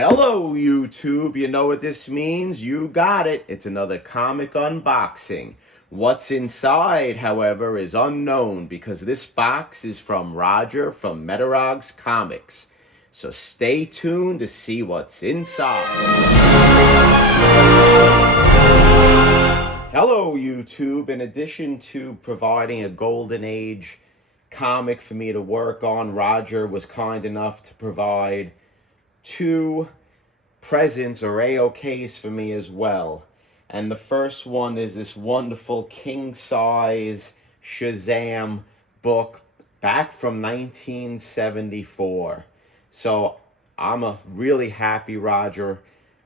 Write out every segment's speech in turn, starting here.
Hello, YouTube. You know what this means? You got it. It's another comic unboxing. What's inside, however, is unknown because this box is from Roger from Metarog's Comics. So stay tuned to see what's inside. Hello, YouTube. In addition to providing a Golden Age comic for me to work on, Roger was kind enough to provide two presents or AOKs for me as well. And the first one is this wonderful king-size Shazam book back from 1974. So I'm really happy, Roger.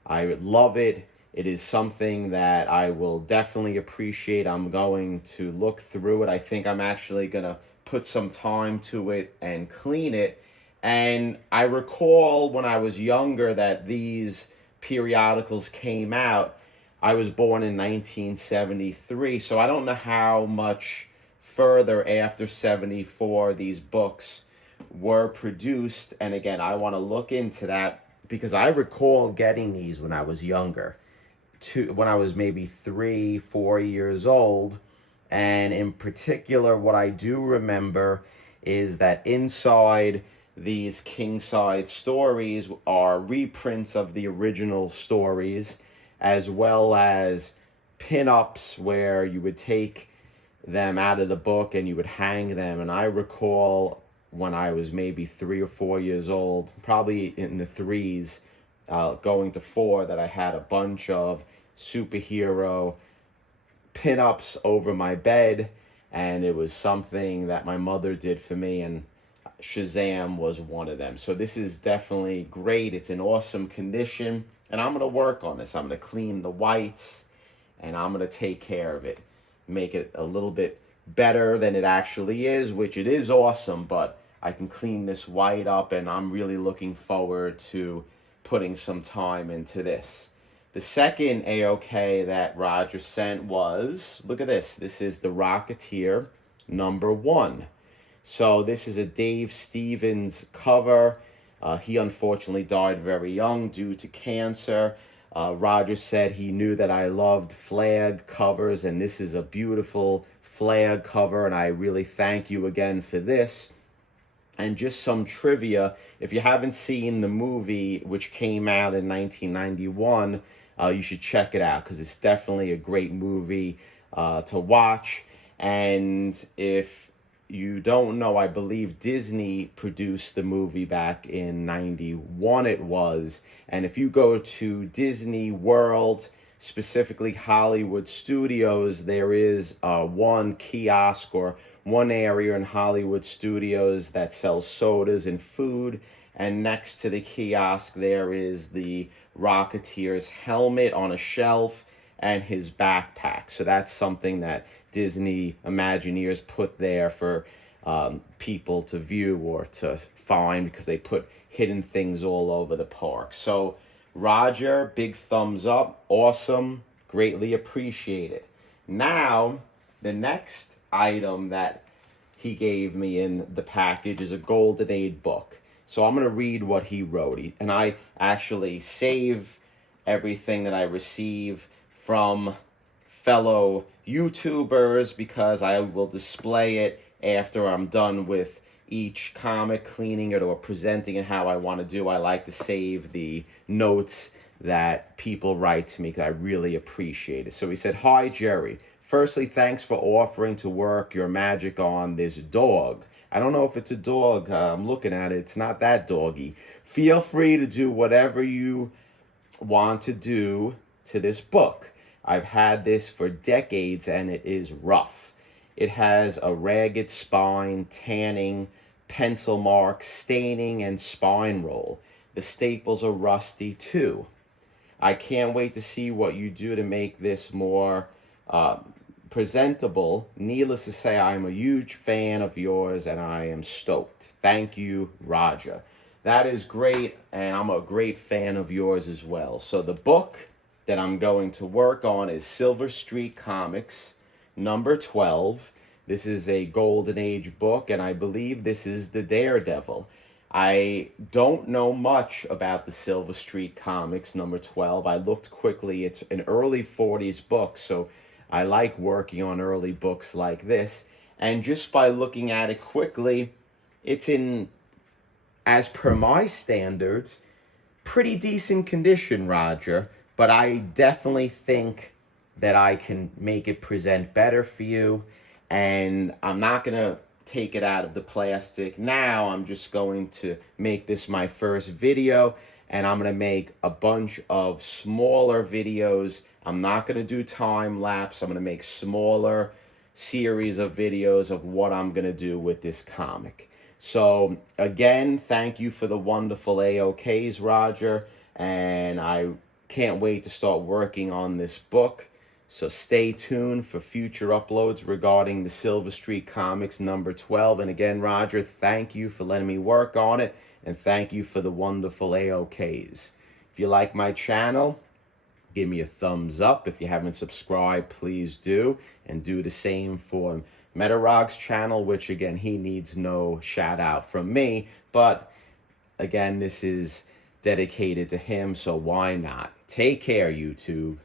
I love it. It is something that I will definitely appreciate. I'm going to look through it. I think I'm actually going to put some time to it and clean it. And I recall when I was younger that these periodicals came out. I was born in 1973, so I don't know how much further after 74 these books were produced. And again, I want to look into that because I recall getting these when I was younger, when I was maybe 3, 4 years old. And in particular, what I do remember is that inside these king-size stories are reprints of the original stories, as well as pin-ups where you would take them out of the book and you would hang them. And I recall when I was maybe 3 or 4 years old, probably in the threes, going to 4, that I had a bunch of superhero pin-ups over my bed, and it was something that my mother did for me, and Shazam was one of them. So this is definitely great. It's in awesome condition, and I'm going to work on this. I'm going to clean the whites, and I'm going to take care of it, make it a little bit better than it actually is, which it is awesome, but I can clean this white up, and I'm really looking forward to putting some time into this. The second AOK that Roger sent was, look at this. This is the Rocketeer #1. So this is a Dave Stevens cover. He unfortunately died very young due to cancer. Roger said he knew that I loved flag covers, and this is a beautiful flag cover, and I really thank you again for this. And just some trivia, if you haven't seen the movie, which came out in 1991, you should check it out because it's definitely a great movie to watch. And if you don't know, I believe Disney produced the movie back in 91 it was. And if you go to Disney World, specifically Hollywood Studios, there is one kiosk or one area in Hollywood Studios that sells sodas and food. And next to the kiosk, there is the Rocketeer's helmet on a shelf and his backpack. So that's something that Disney Imagineers put there for people to view or to find, because they put hidden things all over the park. So Roger, big thumbs up. Awesome. Greatly appreciated. Now, the next item that he gave me in the package is a Golden Age book. So I'm going to read what he wrote. And I actually save everything that I receive from fellow YouTubers because I will display it after I'm done with each comic, cleaning it or presenting it how I want to do. I like to save the notes that people write to me because I really appreciate it. So he said, "Hi, Jerry. Firstly, thanks for offering to work your magic on this dog." I don't know if it's a dog. I'm looking at it. It's not that doggy. "Feel free to do whatever you want to do to this book. I've had this for decades and it is rough. It has a ragged spine, tanning, pencil marks, staining, and spine roll. The staples are rusty too. I can't wait to see what you do to make this more presentable. Needless to say, I'm a huge fan of yours and I am stoked. Thank you, Roger." That is great, and I'm a great fan of yours as well. So the book that I'm going to work on is Silver Street Comics #12. This is a Golden Age book, and I believe this is the Daredevil. I don't know much about the Silver Street Comics number 12. I looked quickly. It's an early 40s book, so I like working on early books like this. And just by looking at it quickly, it's in, as per my standards, pretty decent condition, Roger. But I definitely think that I can make it present better for you. And I'm not going to take it out of the plastic now. I'm just going to make this my first video, and I'm going to make a bunch of smaller videos. I'm not going to do time lapse. I'm going to make smaller series of videos of what I'm going to do with this comic. So again, thank you for the wonderful AOKs, Roger, and I can't wait to start working on this book. So stay tuned for future uploads regarding the Silver Street Comics number 12. And again, Roger, thank you for letting me work on it, and thank you for the wonderful AOKs. If you like my channel, give me a thumbs up. If you haven't subscribed, please do. And do the same for Metarog's channel, which again, he needs no shout out from me. But again, this is dedicated to him, so why not? Take care, YouTube.